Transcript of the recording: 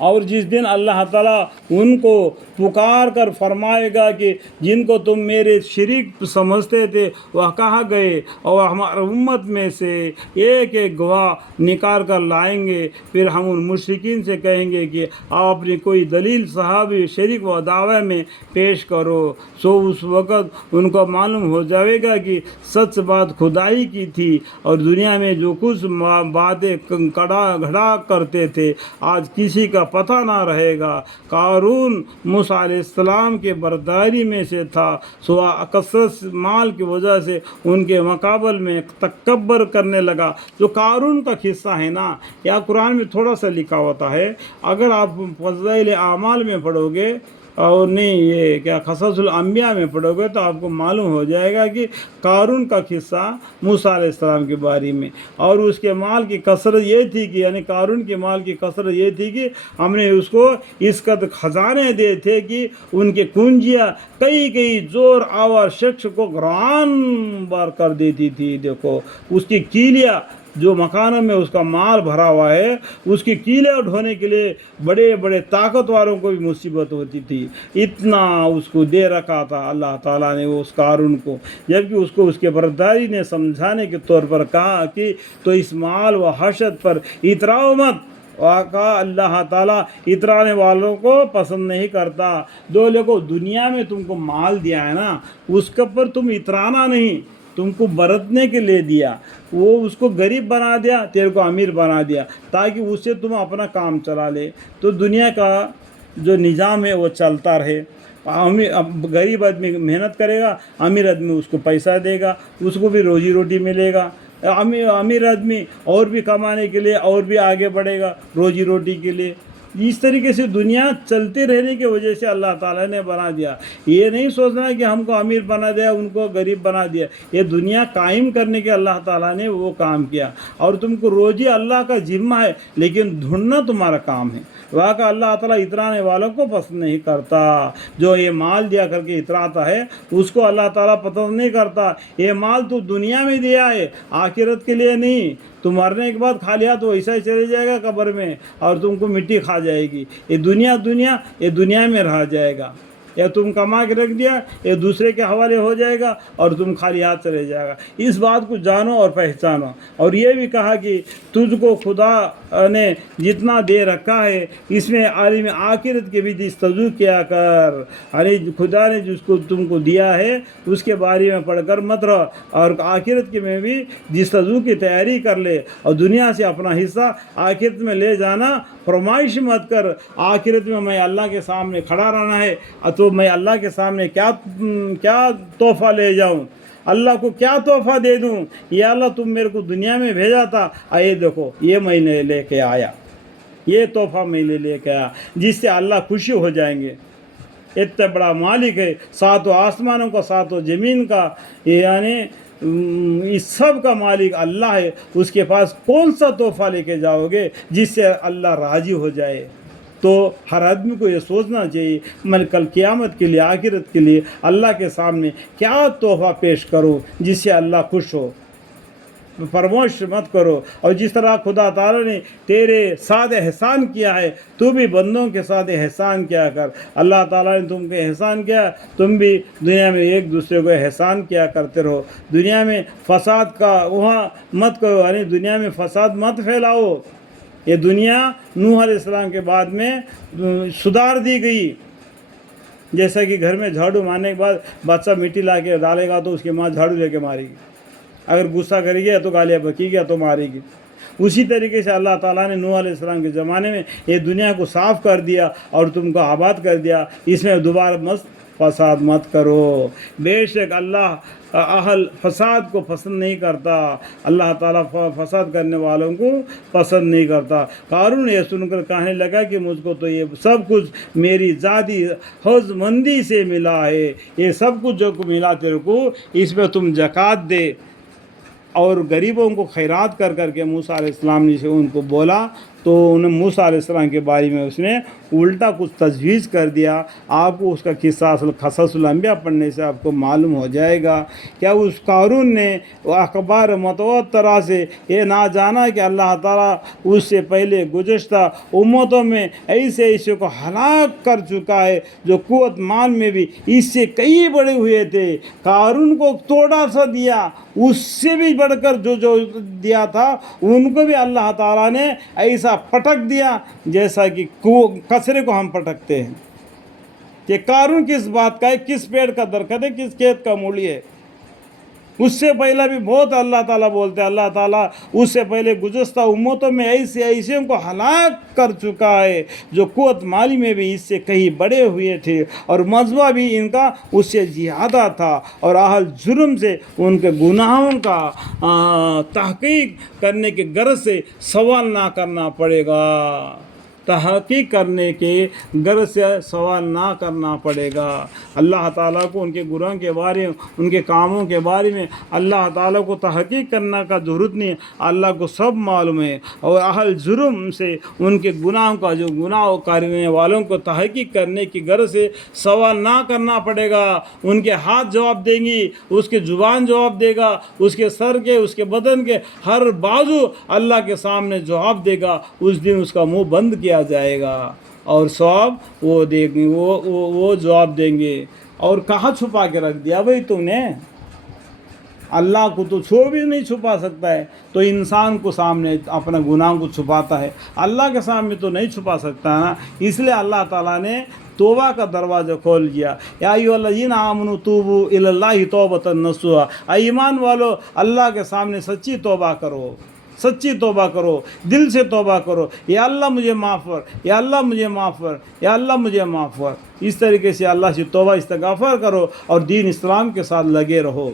اور جس دن اللہ تعالیٰ ان کو پکار کر فرمائے گا کہ جن کو تم میرے شریک سمجھتے تھے وہ کہاں گئے، اور ہمارے امت میں سے ایک ایک گواہ نکال کر لائیں گے، پھر ہم ان مشرکین سے کہیں گے کہ آپ اپنی کوئی دلیل صحابی شریک و دعوے میں پیش کرو، سو اس وقت ان کو معلوم ہو جائے گا کہ سچ بات خدائی کی تھی، اور دنیا میں جو کچھ باتیں گھڑا کرتے تھے آج کسی کا پتہ نہ رہے گا۔ قارون موسیٰ علیہ السلام کے برداری میں سے تھا، سو کثرت مال کی وجہ سے ان کے مقابل میں تکبر کرنے لگا۔ جو قارون کا قصہ ہے نا، یا قرآن میں تھوڑا سا لکھا ہوتا ہے، اگر آپ فضائل اعمال میں پڑھو گے اور نہیں یہ کیا قصص الانبیاء میں پڑھو گے تو آپ کو معلوم ہو جائے گا کہ قارون کا قصہ موسیٰ علیہ السلام کے بارے میں، اور اس کے مال کی کثرت یہ تھی کہ یعنی قارون کے مال کی کثرت یہ تھی کہ ہم نے اس کو اس قدر خزانے دے تھے کہ ان کے کنجیاں کئی زور آور شخص کو گران بار کر دیتی تھی۔ دیکھو اس کی کیلیاں جو مکانوں میں اس کا مال بھرا ہوا ہے، اس کی کیلیاں ڈھونے کے لیے بڑے بڑے طاقت والوں کو بھی مصیبت ہوتی تھی، اتنا اس کو دے رکھا تھا اللہ تعالیٰ نے اس قارون کو، جبکہ اس کو اس کے برداری نے سمجھانے کے طور پر کہا کہ تو اس مال و حشد پر اتراؤ مت، واقعہ اللہ تعالیٰ اترانے والوں کو پسند نہیں کرتا۔ جو لوگوں دنیا میں تم کو مال دیا ہے نا، اس کے پر تم اترانا نہیں، تم کو برتنے کے لیے دیا، وہ اس کو غریب بنا دیا، تیرے کو امیر بنا دیا تاکہ اس سے تم اپنا کام چلا لے۔ تو دنیا کا جو نظام ہے وہ چلتا رہے، غریب آدمی محنت کرے گا، امیر آدمی اس کو پیسہ دے گا، اس کو بھی روزی روٹی ملے گا، امیر آدمی اور بھی کمانے کے لیے اور بھی آگے بڑھے گا روزی روٹی کے لیے۔ اس طریقے سے دنیا چلتے رہنے کی وجہ سے اللہ تعالیٰ نے بنا دیا۔ یہ نہیں سوچنا کہ ہم کو امیر بنا دیا ان کو غریب بنا دیا، یہ دنیا قائم کرنے کے اللہ تعالیٰ نے وہ کام کیا، اور تم کو روزی اللہ کا ذمہ ہے لیکن ڈھونڈنا تمہارا کام ہے۔ واقعہ اللہ تعالیٰ اترانے والوں کو پسند نہیں کرتا، جو یہ مال دیا کر کے اتراتا ہے اس کو اللہ تعالیٰ پسند نہیں کرتا۔ یہ مال تو دنیا میں دیا ہے، آخرت کے لیے نہیں۔ تو مرنے کے بعد کھا لیا تو ایسا ہی چلے جائے گا قبر میں، اور تم کو مٹی کھا جائے گی۔ یہ دنیا میں رہ جائے گا، یا تم کما کے رکھ دیا یہ دوسرے کے حوالے ہو جائے گا اور تم خالی ہاتھ چلے جائے گا۔ اس بات کو جانو اور پہچانو۔ اور یہ بھی کہا کہ تجھ کو خدا نے جتنا دے رکھا ہے اس میں عالم آخرت کے بھی جستجو کیا کر، یعنی خدا نے جس کو تم کو دیا ہے اس کے بارے میں پڑھ کر مت رہو، اور آخرت کے میں بھی جستجو کی تیاری کر لے، اور دنیا سے اپنا حصہ آخرت میں لے جانا، فرمائش مت کر آخرت میں اللہ کے سامنے کھڑا رہنا ہے تو میں اللہ کے سامنے کیا تحفہ لے جاؤں، اللہ کو کیا تحفہ دے دوں۔ یا اللہ تم میرے کو دنیا میں بھیجا تھا، آئے دیکھو یہ میں نے لے کے آیا، یہ تحفہ میں نے لے کے آیا، جس سے اللہ خوشی ہو جائیں گے۔ اتنا بڑا مالک ہے، ساتوں آسمانوں کا ساتوں زمین کا، یعنی اس سب کا مالک اللہ ہے، اس کے پاس کون سا تحفہ لے کے جاؤ گے جس سے اللہ راضی ہو جائے۔ تو ہر آدمی کو یہ سوچنا چاہیے میں کل قیامت کے لیے، آخرت کے لیے اللہ کے سامنے کیا تحفہ پیش کرو جس سے اللہ خوش ہو۔ فرموش مت کرو، اور جس طرح خدا تعالیٰ نے تیرے ساتھ احسان کیا ہے تو بھی بندوں کے ساتھ احسان کیا کر۔ اللہ تعالیٰ نے تم کو احسان کیا، تم بھی دنیا میں ایک دوسرے کو احسان کیا کرتے رہو۔ دنیا میں فساد کا وہاں مت کرو، یعنی دنیا میں فساد مت پھیلاؤ۔ یہ دنیا نوح علیہ السلام کے بعد میں سدھار دی گئی، جیسا کہ گھر میں جھاڑو مارنے کے بعد بچہ مٹی لا کے ڈالے گا تو اس کی ماں جھاڑو لے کے مارے گی، اگر غصہ کرے گی تو گالیاں بکی گی تو مارے گی۔ اسی طریقے سے اللہ تعالیٰ نے نوح علیہ السلام کے زمانے میں یہ دنیا کو صاف کر دیا اور تم کو آباد کر دیا، اس میں دوبارہ فساد مت کرو۔ بے شک اللہ اہل فساد کو پسند نہیں کرتا، اللہ تعالیٰ فساد کرنے والوں کو پسند نہیں کرتا۔ قارون یہ سن کر کہنے لگا کہ مجھ کو تو یہ سب کچھ میری ذاتی حوض مندی سے ملا ہے، یہ سب کچھ جو ملا تیرے کو اس میں تم زکوٰۃ دے، اور غریبوں کو خیرات کر کر کے موسیٰ علیہ السلام نے ان کو بولا تو انہیں موسیٰ علیہ السلام کے بارے میں اس نے الٹا کچھ تجویز کر دیا۔ آپ کو اس کا قصہ قصص الانبیاء پڑھنے سے آپ کو معلوم ہو جائے گا۔ کیا اس قارون نے اخبار متواترہ سے یہ نہ جانا کہ اللہ تعالیٰ اس سے پہلے گزشتہ امتوں میں ایسے کو ہلاک کر چکا ہے جو قوت مال میں بھی اس سے کئی بڑے ہوئے تھے۔ قارون کو تھوڑا سا دیا، اس سے بھی بڑھ کر جو دیا تھا ان کو بھی اللہ تعالیٰ نے ایسا پٹک دیا جیسا کہ کچرے کو ہم پٹکتے ہیں۔ کہ قارون کس بات کا ہے، کس پیڑ کا درخت ہے، کس کھیت کا مولی ہے؟ اس سے پہلے بھی بہت اللہ تعالیٰ بولتے ہیں، اللہ تعالیٰ اس سے پہلے گزشتہ امتوں میں ایسے کو ہلاک کر چکا ہے جو قوت مالی میں بھی اس سے کہیں بڑے ہوئے تھے اور مذہب بھی ان کا اس سے زیادہ تھا، اور اہل جرم سے ان کے گناہوں کا تحقیق کرنے کے غرض سے سوال نہ کرنا پڑے گا، تحقیق کرنے کے غرض سے سوال نہ کرنا پڑے گا۔ اللہ تعالیٰ کو ان کے گناہوں کے بارے میں، ان کے کاموں کے بارے میں اللہ تعالیٰ کو تحقیق کرنے کا ضرورت نہیں ہے، اللہ کو سب معلوم ہے۔ اور اہل جرم سے ان کے گناہوں کا، جو گناہ کرنے والوں کو تحقیق کرنے کی غرض سے سوال نہ کرنا پڑے گا۔ ان کے ہاتھ جواب دیں گی، اس کے زبان جواب دے گا، اس کے سر کے، اس کے بدن کے ہر بازو اللہ کے سامنے جواب دے گا۔ اس دن اس کا منہ بند کیا جائے گا اور ثواب وہ دیں گے، وہ جواب دیں گے۔ اور کہاں چھپا کے رکھ دیا بھائی تم نے؟ اللہ کو تو بھی نہیں چھپا سکتا ہے، تو انسان کو سامنے اپنا گناہ کو چھپاتا ہے، اللہ کے سامنے تو نہیں چھپا سکتا نا۔ اس لیے اللہ تعالیٰ نے توبہ کا دروازہ کھول دیا۔ یا ایھا الذین آمنوا توبوا الی اللہ توبۃ نصوحا، اے ایمان والو اللہ کے سامنے سچی توبہ کرو، سچی توبہ کرو، دل سے توبہ کرو، یا اللہ مجھے معاف کر، یا اللہ مجھے معاف کر، یا اللہ مجھے معاف کر۔ اس طریقے سے اللہ سے توبہ استغفار کرو اور دین اسلام کے ساتھ لگے رہو۔